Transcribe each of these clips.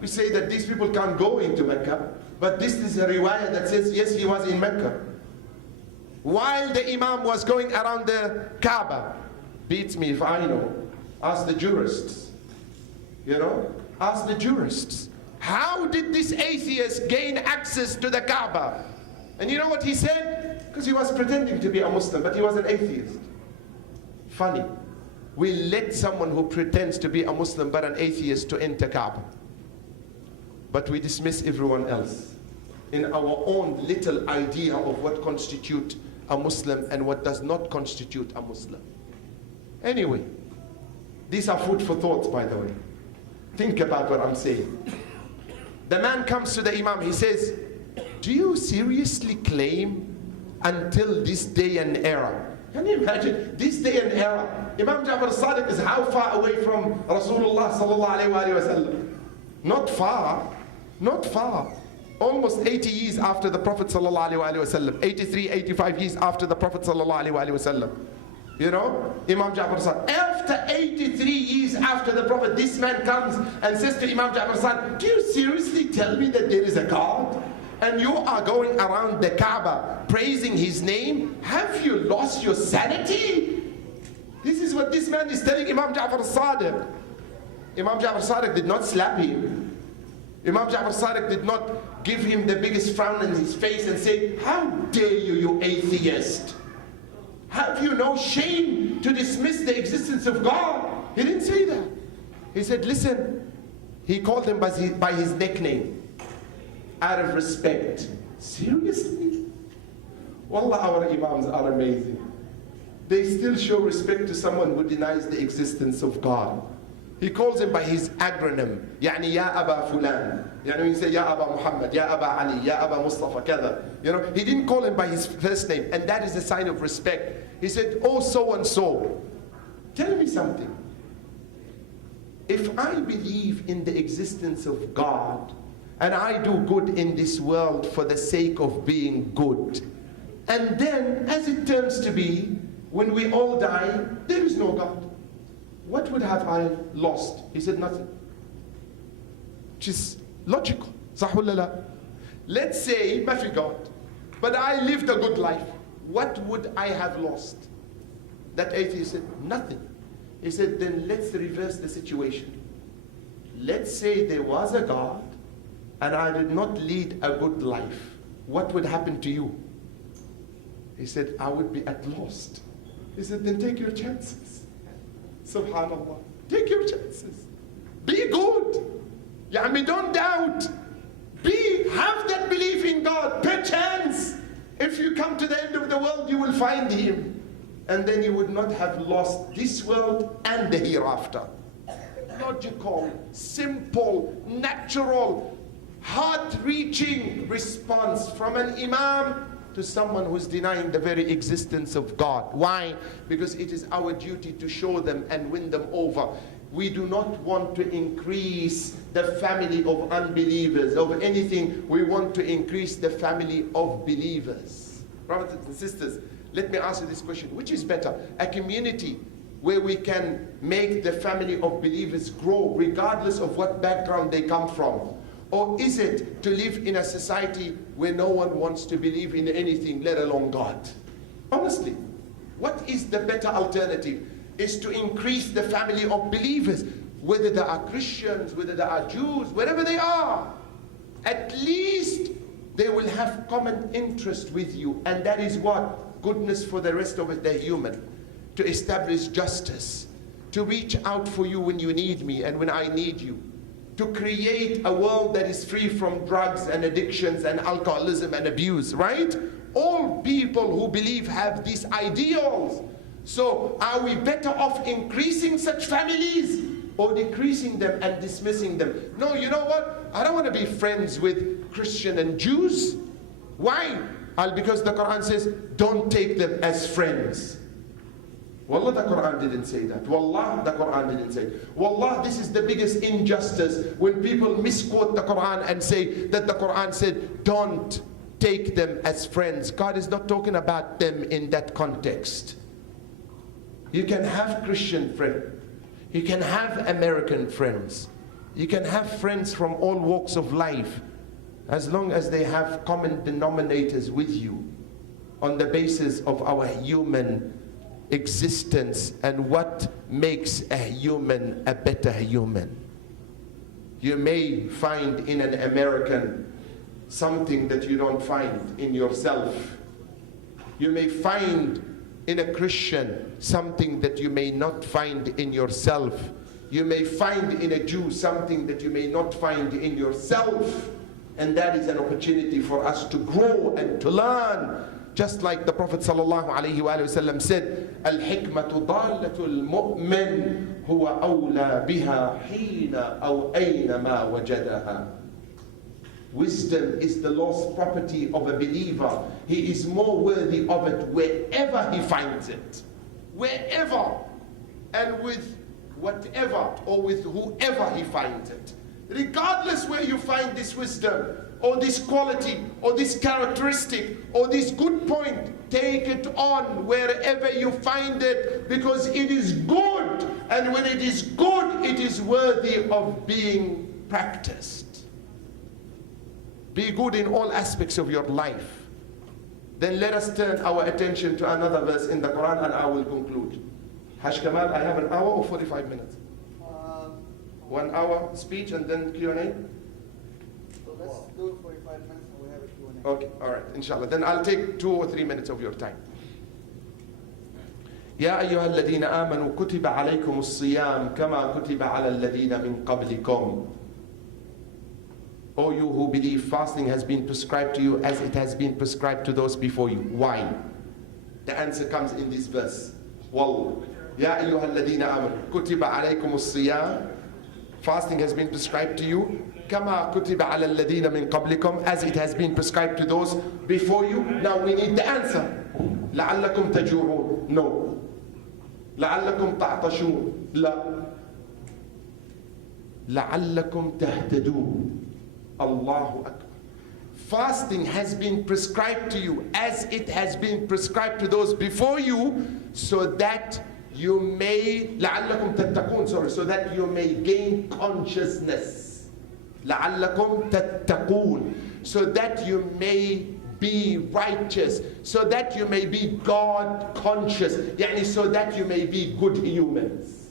We say that these people can't go into Mecca, but this is a riwayah that says, yes, he was in Mecca. While the Imam was going around the Kaaba, beats me if I know, ask the jurists, you know, ask the jurists. How did this atheist gain access to the Kaaba? And you know what he said? Because he was pretending to be a Muslim, but he was an atheist. Funny. We let someone who pretends to be a Muslim but an atheist to enter Kaaba. But we dismiss everyone else in our own little idea of what constitutes a Muslim and what does not constitute a Muslim. Anyway, these are food for thought, by the way. Think about what I'm saying. The man comes to the Imam, he says, do you seriously claim until this day and era? Can you imagine this day and era? Imam Ja'far al-Sadiq is how far away from Rasulullah sallallahu alayhi wa sallam? Not far, not far. Almost 80 years after the Prophet sallallahu alayhi wa sallam. 83, 85 years after the Prophet sallallahu alayhi wa sallam. You know, Imam Ja'far al-Sadiq. After 83 years after the Prophet, this man comes and says to Imam Ja'far al-Sadiq, do you seriously tell me that there is a God? And you are going around the Kaaba praising his name? Have you lost your sanity? This is what this man is telling Imam Ja'far al-Sadiq. Imam Ja'far al-Sadiq did not slap him. Imam Ja'far al-Sadiq did not give him the biggest frown in his face and say, how dare you, you atheist? Have you no shame to dismiss the existence of God? He didn't say that. He said, listen, he called him by his nickname. Out of respect. Seriously? Wallah, our Imams are amazing. They still show respect to someone who denies the existence of God. He calls him by his acronym. يعني يا أبا فلان. يعني when you say يا أبا Muhammad, يا أبا Ali, يا أبا Mustafa, كذا. You know, he didn't call him by his first name, and that is a sign of respect. He said, oh, so and so. Tell me something. If I believe in the existence of God, and I do good in this world for the sake of being good, and then, as it turns to be, when we all die, there is no God, what would have I lost? He said, nothing. Which is logical. Let's say, ma fi God, but I lived a good life. What would I have lost? That atheist said, nothing. He said, then let's reverse the situation. Let's say there was a God, and I did not lead a good life. What would happen to you? He said, I would be at lost. He said, then take your chances. Subhanallah. Take your chances. Be good. Don't doubt. Have that belief in God. Perchance, if you come to the end of the world, you will find Him. And then you would not have lost this world and the hereafter. Logical, simple, natural, heart-reaching response from an imam to someone who's denying the very existence of God. Why? Because it is our duty to show them and win them over. We do not want to increase the family of unbelievers, of anything. We want to increase the family of believers. Brothers and sisters, let me ask you this question. Which is better? A community where we can make the family of believers grow regardless of what background they come from? Or is it to live in a society where no one wants to believe in anything, let alone God? Honestly, what is the better alternative? Is to increase the family of believers, whether they are Christians, whether they are Jews, wherever they are. At least they will have common interest with you, and that is what? Goodness for the rest of it, the human. To establish justice, to reach out for you when you need me and when I need you, to create a world that is free from drugs and addictions and alcoholism and abuse, right? All people who believe have these ideals. So are we better off increasing such families or decreasing them and dismissing them? No, you know what? I don't want to be friends with Christian and Jews. Why? Because the Quran says, don't take them as friends. Wallah, the Quran didn't say that. Wallah, the Quran didn't say it. Wallah, this is the biggest injustice when people misquote the Quran and say that the Quran said, don't take them as friends. God is not talking about them in that context. You can have Christian friends. You can have American friends. You can have friends from all walks of life as long as they have common denominators with you on the basis of our human existence and what makes a human a better human. You may find in an American something that you don't find in yourself. You may find in a Christian something that you may not find in yourself. You may find in a Jew something that you may not find in yourself. And that is an opportunity for us to grow and to learn. Just like the Prophet ﷺ said, Al-hikmatu dalatul mu'min huwa awla biha hina aw ayna ma wajadaha. Wisdom is the lost property of a believer. He is more worthy of it wherever he finds it. Wherever and with whatever or with whoever he finds it. Regardless where you find this wisdom or this quality or this characteristic or this good point, take it on wherever you find it, because it is good, and when it is good, it is worthy of being practiced. Be good in all aspects of your life. Then let us turn our attention to another verse in the Quran and I will conclude. Haj Kamal, I have an hour or 45 minutes? 1 hour speech and then Q&A? So let's do 45 minutes and we'll have a Q&A. Okay, all right, inshallah. Then I'll take 2 or 3 minutes of your time. يا أيها الذين آمنوا كتب عليكم الصيام كما كتب على الذين من قبلكم. O you who believe, fasting has been prescribed to you as it has been prescribed to those before you. Why? The answer comes in this verse. Wallah. يا أيها الذين آمنوا كتب عليكم الصيام. Fasting has been prescribed to you كما كتب على الذين من قبلكم, as it has been prescribed to those before you. Now we need the answer. لعلكم تجوعون. No. لعلكم تعطشون. لا. لعلكم تهتدون. Allahu Akbar. Fasting has been prescribed to you as it has been prescribed to those before you, so that you may لعلكم تتقون, so that you may gain consciousness. لعلكم تتقون, so that you may be righteous, so that you may be God conscious, يعني so that you may be good humans.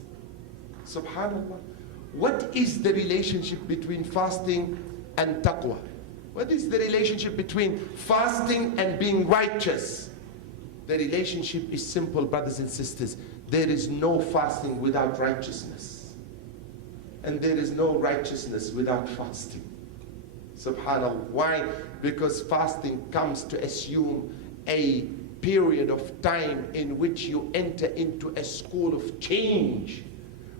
Subhanallah. What is the relationship between fasting and taqwa? What is the relationship between fasting and being righteous? The relationship is simple, brothers and sisters. There is no fasting without righteousness, and there is no righteousness without fasting. Subhanallah. Why? Because fasting comes to assume a period of time in which you enter into a school of change.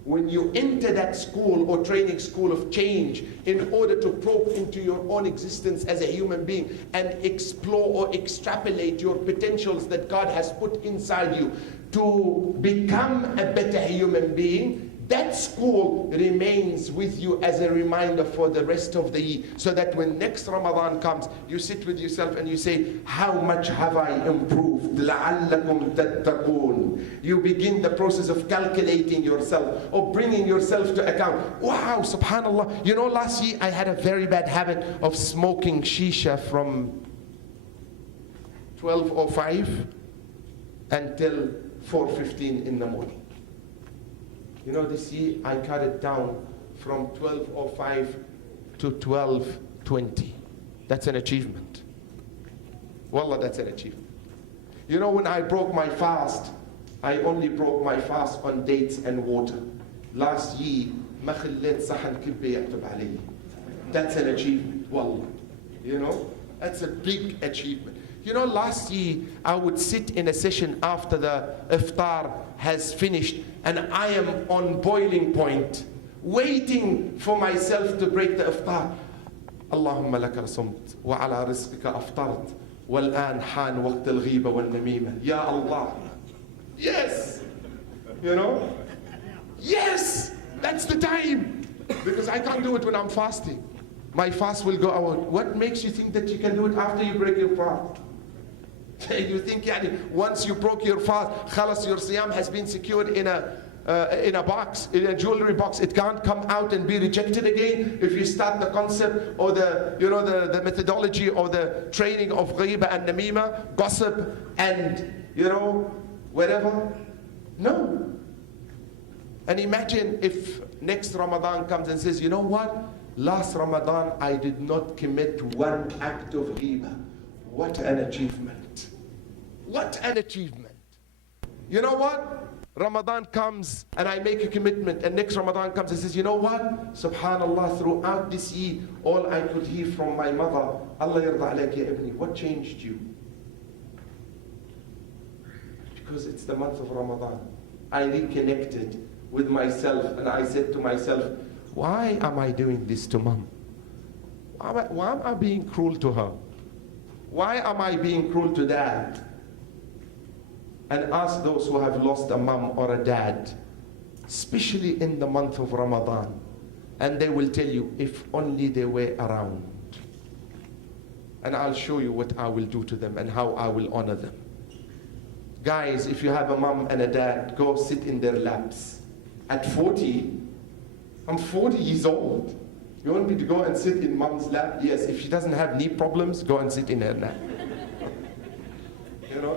When you enter that school or training school of change in order to probe into your own existence as a human being and explore or extrapolate your potentials that God has put inside you to become a better human being, that school remains with you as a reminder for the rest of the year, so that when next Ramadan comes, you sit with yourself and you say, how much have I improved? لَعَلَّكُمْ تَتَّقُونَ. You begin the process of calculating yourself, or bringing yourself to account. Wow, subhanallah. You know, last year I had a very bad habit of smoking shisha from 12:05 until 4:15 in the morning. You know, this year I cut it down from 12:05 to 12:20. That's an achievement. Wallah, that's an achievement. You know, when I broke my fast, I only broke my fast on dates and water. Last year, ما خليت صحن كبة يكتب علي. That's an achievement. Wallah. You know, that's a big achievement. You know, last year I would sit in a session after the iftar has finished, and I am on boiling point, waiting for myself to break the iftar. اللهم لك صمت وعلى رزقك أفطرت والآن حان وقت الغيبة والنميمة. Ya Allah. Yes. You know? Yes. That's the time. Because I can't do it when I'm fasting. My fast will go out. What makes you think that you can do it after you break your fast? You think once you broke your fast, khalas, your siyam has been secured in a in a box, in a jewelry box. It can't come out and be rejected again if you start the concept or the methodology or the training of ghiba and namima, gossip and whatever. No. And imagine if next Ramadan comes and says, you know what? Last Ramadan I did not commit one act of ghiba. What an achievement. What an achievement. You know what? Ramadan comes and I make a commitment, and next Ramadan comes and says, you know what? Subhanallah, throughout this year, all I could hear from my mother, Allah yarda alayk ya ibni. What changed you? Because it's the month of Ramadan. I reconnected with myself and I said to myself, why am I doing this to mom? Why am I being cruel to her? Why am I being cruel to dad? And ask those who have lost a mom or a dad, especially in the month of Ramadan, and they will tell you, if only they were around. And I'll show you what I will do to them and how I will honor them. Guys, if you have a mom and a dad, go sit in their laps. At 40, I'm 40 years old. You want me to go and sit in mom's lap? Yes, if she doesn't have knee problems, go and sit in her lap.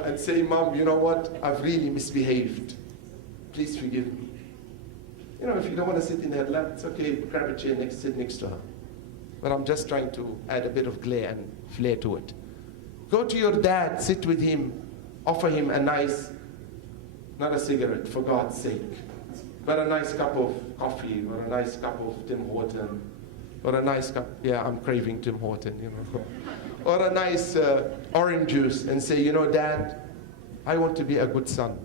And say, Mom, you know what? I've really misbehaved. Please forgive me. If you don't want to sit in her lap, it's okay. Grab a chair, sit next to her. But I'm just trying to add a bit of glare and flair to it. Go to your dad, sit with him, offer him a nice, not a cigarette, for God's sake, but a nice cup of coffee, or a nice cup of Tim Horton, or a nice cup, I'm craving Tim Horton, or a nice orange juice, and say, Dad, I want to be a good son.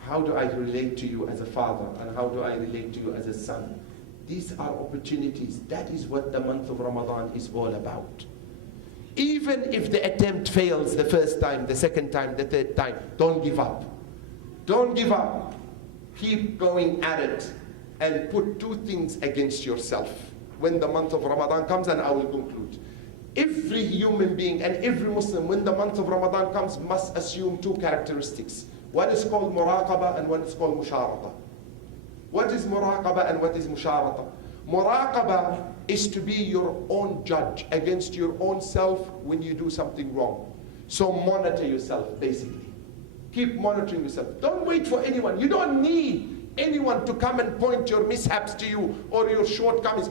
How do I relate to you as a father, and how do I relate to you as a son? These are opportunities. That is what the month of Ramadan is all about. Even if the attempt fails the first time, the second time, the third time, don't give up. Don't give up. Keep going at it, and put two things against yourself when the month of Ramadan comes, and I will conclude. Every human being and every Muslim, when the month of Ramadan comes, must assume two characteristics. One is called muraqabah and one is called musharata. What is muraqabah and what is musharata? Muraqabah is to be your own judge against your own self when you do something wrong. So monitor yourself, basically. Keep monitoring yourself. Don't wait for anyone. You don't need anyone to come and point your mishaps to you or your shortcomings.